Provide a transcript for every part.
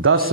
10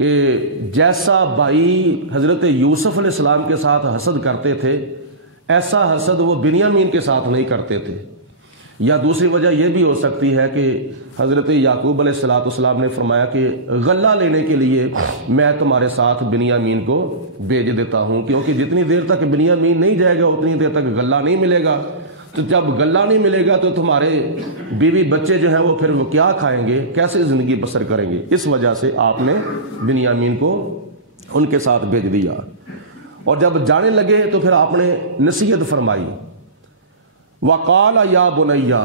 کہ جیسا بھائی حضرت یوسف علیہ السلام کے ساتھ حسد کرتے تھے ایسا حسد وہ بنیامین کے ساتھ نہیں کرتے تھے. یا دوسری وجہ یہ بھی ہو سکتی ہے کہ حضرت یعقوب علیہ السلام نے فرمایا کہ غلہ لینے کے لیے میں تمہارے ساتھ بنیامین کو بھیج دیتا ہوں، کیونکہ جتنی دیر تک بنیامین نہیں جائے گا اتنی دیر تک غلہ نہیں ملے گا. تو جب غلہ نہیں ملے گا تو تمہارے بیوی بچے جو ہیں وہ پھر وہ کیا کھائیں گے، کیسے زندگی بسر کریں گے. اس وجہ سے آپ نے بنیامین کو ان کے ساتھ بھیج دیا. اور جب جانے لگے تو پھر آپ نے نصیحت فرمائی. وقال یا بنیا،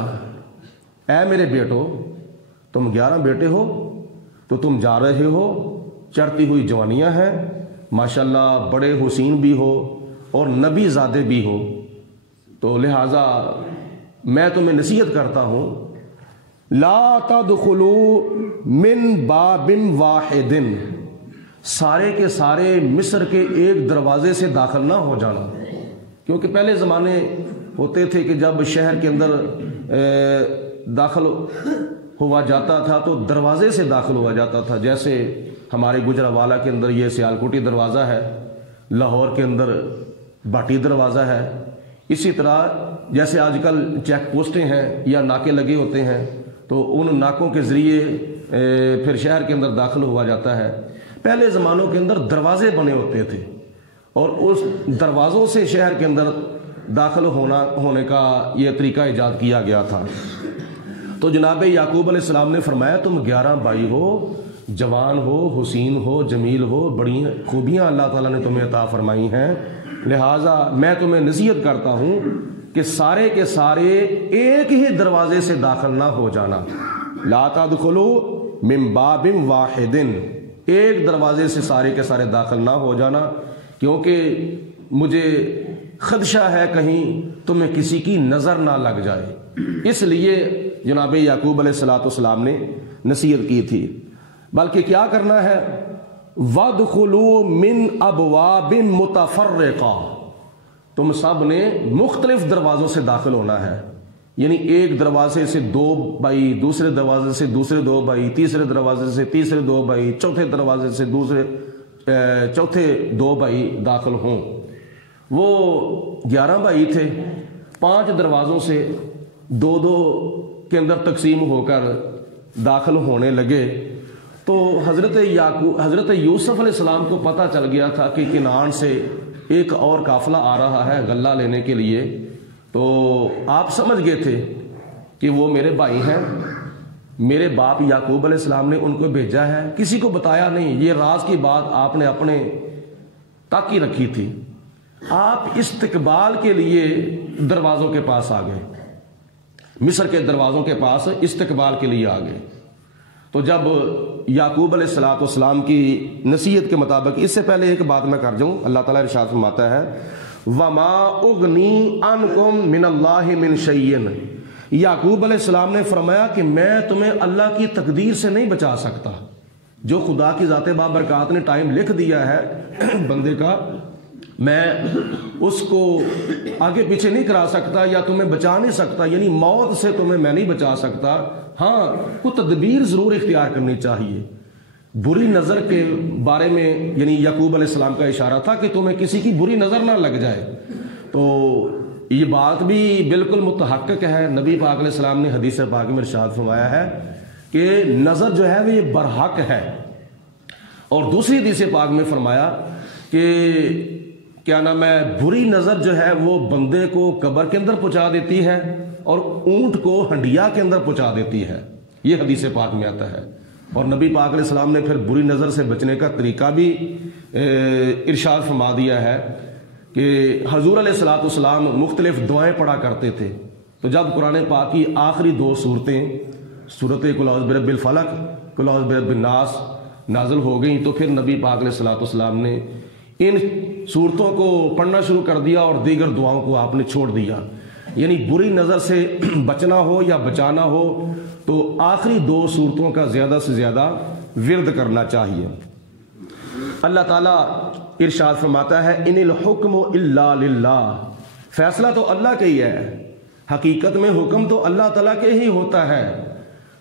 اے میرے بیٹو، تم 11 بیٹے ہو تو تم جا رہے ہو، چڑھتی ہوئی جوانیاں ہیں، ماشاءاللہ بڑے حسین بھی ہو اور نبی زادے بھی ہو، تو لہٰذا میں تمہیں نصیحت کرتا ہوں لا تدخلوا من باب واحد، سارے کے سارے مصر کے ایک دروازے سے داخل نہ ہو جانا. کیونکہ پہلے زمانے ہوتے تھے کہ جب شہر کے اندر داخل ہوا جاتا تھا تو دروازے سے داخل ہوا جاتا تھا. جیسے ہمارے گجرانوالہ کے اندر یہ سیالکوٹی دروازہ ہے، لاہور کے اندر باٹی دروازہ ہے. اسی طرح جیسے آج کل چیک پوسٹیں ہیں یا ناکے لگے ہوتے ہیں تو ان ناکوں کے ذریعے پھر شہر کے اندر داخل ہوا جاتا ہے. پہلے زمانوں کے اندر دروازے بنے ہوتے تھے اور اس دروازوں سے شہر کے اندر داخل ہونے کا یہ طریقہ ایجاد کیا گیا تھا. تو جناب یعقوب علیہ السلام نے فرمایا تم 11 بھائی ہو، جوان ہو، حسین ہو، جمیل ہو، بڑی خوبیاں اللہ تعالیٰ نے تمہیں عطا فرمائی ہیں، لہٰذا میں تمہیں نصیحت کرتا ہوں کہ سارے کے سارے ایک ہی دروازے سے داخل نہ ہو جانا. لا تدخلوا من باب واحد، ایک دروازے سے سارے کے سارے داخل نہ ہو جانا، کیونکہ مجھے خدشہ ہے کہیں تمہیں کسی کی نظر نہ لگ جائے. اس لیے جناب یعقوب علیہ السلام نے نصیحت کی تھی. بلکہ کیا کرنا ہے، وَادْخُلُوا مِنْ أَبْوَابٍ مُتَفَرِّقَةٍ، تم سب نے مختلف دروازوں سے داخل ہونا ہے. یعنی ایک دروازے سے 2 بھائی، دوسرے دروازے سے دوسرے 2 بھائی، تیسرے دروازے سے تیسرے 2 بھائی، چوتھے دروازے سے چوتھے 2 بھائی داخل ہوں. وہ 11 بھائی تھے، 5 دروازوں سے 2 کے اندر تقسیم ہو کر داخل ہونے لگے. تو حضرت یوسف علیہ السلام کو پتہ چل گیا تھا کہ کنعان سے ایک اور قافلہ آ رہا ہے غلہ لینے کے لیے. تو آپ سمجھ گئے تھے کہ وہ میرے بھائی ہیں، میرے باپ یعقوب علیہ السلام نے ان کو بھیجا ہے، کسی کو بتایا نہیں. یہ راز کی بات آپ نے اپنے تک ہی رکھی تھی. آپ استقبال کے لیے دروازوں کے پاس آ گئے، مصر کے دروازوں کے پاس استقبال کے لیے آ گئے. تو جب یعقوب علیہ السلام کی نصیحت کے مطابق، اس سے پہلے ایک بات میں کر جاؤں، اللہ تعالیٰ ارشاد فرماتا ہے وَمَا أُغْنِي عَنْكُمْ مِنَ اللَّهِ مِنْ شَيْءٍ، یعقوب علیہ السلام نے فرمایا کہ میں تمہیں اللہ کی تقدیر سے نہیں بچا سکتا. جو خدا کی ذات بابرکات نے ٹائم لکھ دیا ہے بندے کا، میں اس کو آگے پیچھے نہیں کرا سکتا یا تمہیں بچا نہیں سکتا. یعنی موت سے تمہیں میں نہیں بچا سکتا. ہاں کوئی تدبیر ضرور اختیار کرنی چاہیے. بری نظر کے بارے میں یعنی یعقوب علیہ السلام کا اشارہ تھا کہ تمہیں کسی کی بری نظر نہ لگ جائے. تو یہ بات بھی بالکل متحقق ہے. نبی پاک علیہ السلام نے حدیث پاک میں ارشاد فرمایا ہے کہ نظر جو ہے وہ یہ برحق ہے. اور دوسری حدیث پاک میں فرمایا کہ کیا نام ہے، بری نظر جو ہے وہ بندے کو قبر کے اندر پہنچا دیتی ہے اور اونٹ کو ہنڈیا کے اندر پہنچا دیتی ہے. یہ حدیث پاک میں آتا ہے. اور نبی پاک علیہ السلام نے پھر بری نظر سے بچنے کا طریقہ بھی ارشاد فرما دیا ہے کہ حضور علیہ السلام مختلف دعائیں پڑھا کرتے تھے. تو جب قرآن پاک کی آخری 2 صورتیں، سورت قل اعوذ برب الفلق، قل اعوذ برب الناس نازل ہو گئیں تو پھر نبی پاک علیہ السلام نے ان صورتوں کو پڑھنا شروع کر دیا اور دیگر دعاؤں کو آپ نے چھوڑ دیا. یعنی بری نظر سے بچنا ہو یا بچانا ہو تو آخری 2 صورتوں کا زیادہ سے زیادہ ورد کرنا چاہیے. اللہ تعالیٰ ارشاد فرماتا ہے ان الحکم الا للہ، فیصلہ تو اللہ کا ہی ہے، حقیقت میں حکم تو اللہ تعالیٰ کے ہی ہوتا ہے.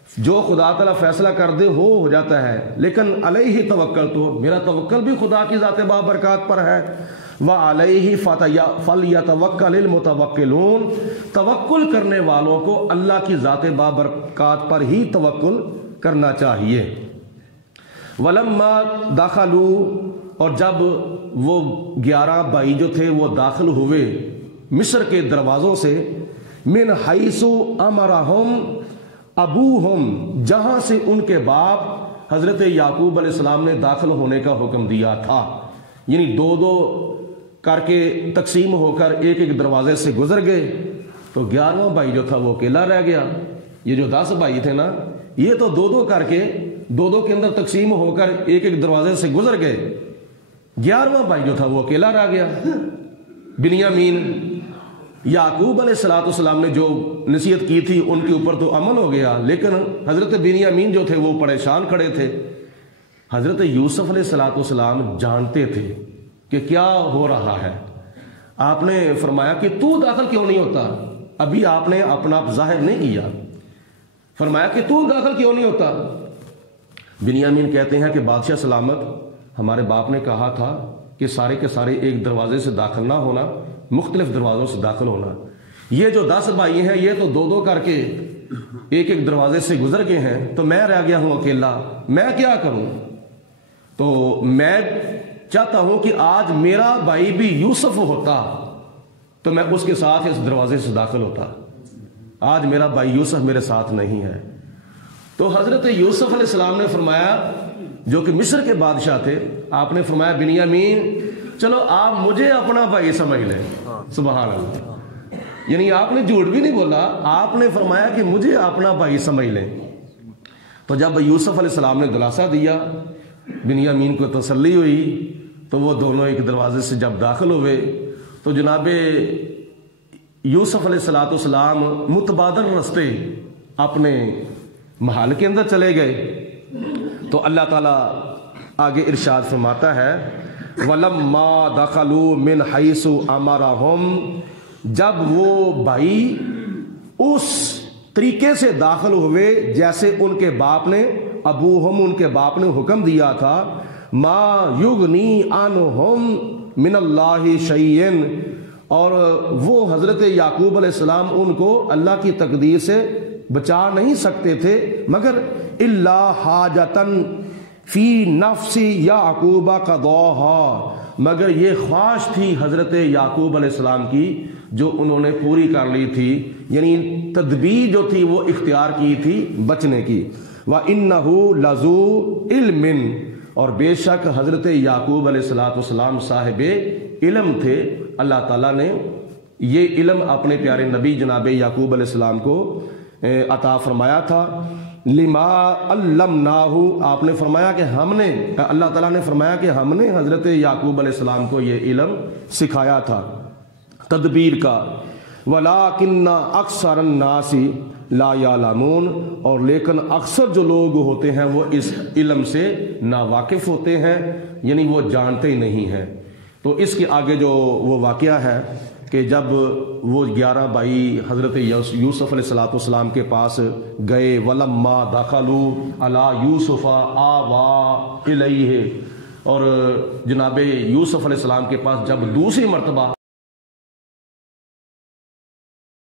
جو خدا تعالیٰ فیصلہ کر دے ہو جاتا ہے، لیکن علیہ توکل، تو میرا توکل بھی خدا کی ذات بابرکات پر ہے۔ وعلیہ فلیتوکل المتوکلون، توکل کرنے والوں کو اللہ کی ذات بابرکات پر ہی توکل کرنا چاہیے۔ ولما دخلوا، اور جب وہ 11 بھائی جو تھے وہ داخل ہوئے مصر کے دروازوں سے، من حیث امرہم ابوہم، جہاں سے ان کے باپ حضرت یعقوب علیہ السلام نے داخل ہونے کا حکم دیا تھا، یعنی دو دو کر کے تقسیم ہو کر ایک ایک دروازے سے گزر گئے، تو 11واں بھائی جو تھا وہ اکیلا رہ گیا۔ یہ جو 10 بھائی تھے نا، یہ تو دو دو کر کے دو دو کے اندر تقسیم ہو کر ایک ایک دروازے سے گزر گئے، 11واں بھائی جو تھا وہ اکیلا رہ گیا۔ بنیامین، یعقوب علیہ السلام نے جو نصیحت کی تھی ان کے اوپر تو عمل ہو گیا، لیکن حضرت بنیامین جو تھے وہ پریشان کھڑے تھے۔ حضرت یوسف علیہ السلام جانتے تھے کہ کیا ہو رہا ہے۔ آپ نے فرمایا کہ تو داخل کیوں نہیں ہوتا؟ ابھی آپ نے اپنا ظاہر نہیں کیا، فرمایا کہ تو داخل کیوں نہیں ہوتا؟ بنیامین کہتے ہیں کہ بادشاہ سلامت، ہمارے باپ نے کہا تھا کہ سارے کے سارے ایک دروازے سے داخل نہ ہونا، مختلف دروازوں سے داخل ہونا۔ یہ جو 10 بھائی ہیں یہ تو دو دو کر کے ایک ایک دروازے سے گزر گئے ہیں، تو میں رہ گیا ہوں اکیلا، میں کیا کروں؟ تو میں چاہتا ہوں کہ آج میرا بھائی بھی یوسف ہوتا تو میں اس کے ساتھ اس دروازے سے داخل ہوتا۔ آج میرا بھائی یوسف میرے ساتھ نہیں ہے۔ تو حضرت یوسف علیہ السلام نے فرمایا، جو کہ مصر کے بادشاہ تھے، آپ نے فرمایا بنیامین چلو آپ مجھے اپنا بھائی سمجھ لیں۔ سبحان اللہ، یعنی آپ نے جھوٹ بھی نہیں بولا، آپ نے فرمایا کہ مجھے اپنا بھائی سمجھ لیں۔ تو جب یوسف علیہ السلام نے دلاسا دیا، بنیامین کو تسلی ہوئی، تو وہ دونوں ایک دروازے سے جب داخل ہوئے تو جناب یوسف علیہ السلام متبادل رستے اپنے محل کے اندر چلے گئے۔ تو اللہ تعالیٰ آگے ارشاد فرماتا ہے، وَلَمَّا دَخَلُوا مِنْ حَيْثُ أَمَرَهُمْ، جب وہ بھائی اس طریقے سے داخل ہوئے جیسے ان کے باپ نے، ابوہم ان کے باپ نے حکم دیا تھا، ما یغنی عنہم من اللہ شیئن، اور وہ حضرت یعقوب علیہ السلام ان کو اللہ کی تقدیر سے بچا نہیں سکتے تھے، مگر الا حاجتن فی نفس یعقوب قضاها، مگر یہ خواہش تھی حضرت یعقوب علیہ السلام کی جو انہوں نے پوری کر لی تھی، یعنی تدبیر جو تھی وہ اختیار کی تھی بچنے کی۔ وَإِنَّهُ لَذُو عِلْمٍ، اور بے شک حضرت یعقوب علیہ السلام صاحب علم تھے، اللہ تعالیٰ نے یہ علم اپنے پیارے نبی جناب یعقوب علیہ السلام کو عطا فرمایا تھا۔ لما علمناہ، آپ نے فرمایا کہ ہم نے، اللہ تعالیٰ نے فرمایا کہ ہم نے حضرت یعقوب علیہ السلام کو یہ علم سکھایا تھا تدبیر کا۔ وَلَٰكِنَّ أَكْثَرَ النَّاسِ لا یعلمون، اور لیکن اکثر جو لوگ ہوتے ہیں وہ اس علم سے ناواقف ہوتے ہیں، یعنی وہ جانتے ہی نہیں ہیں۔ تو اس کے آگے جو وہ واقعہ ہے کہ جب وہ 11 بھائی حضرت یوسف علیہ السلام کے پاس گئے، وَلَمَّا دَخَلُوا عَلَىٰ يُوسُفَ آوَىٰ إِلَيْهِ، اور جناب یوسف علیہ السلام کے پاس جب دوسری مرتبہ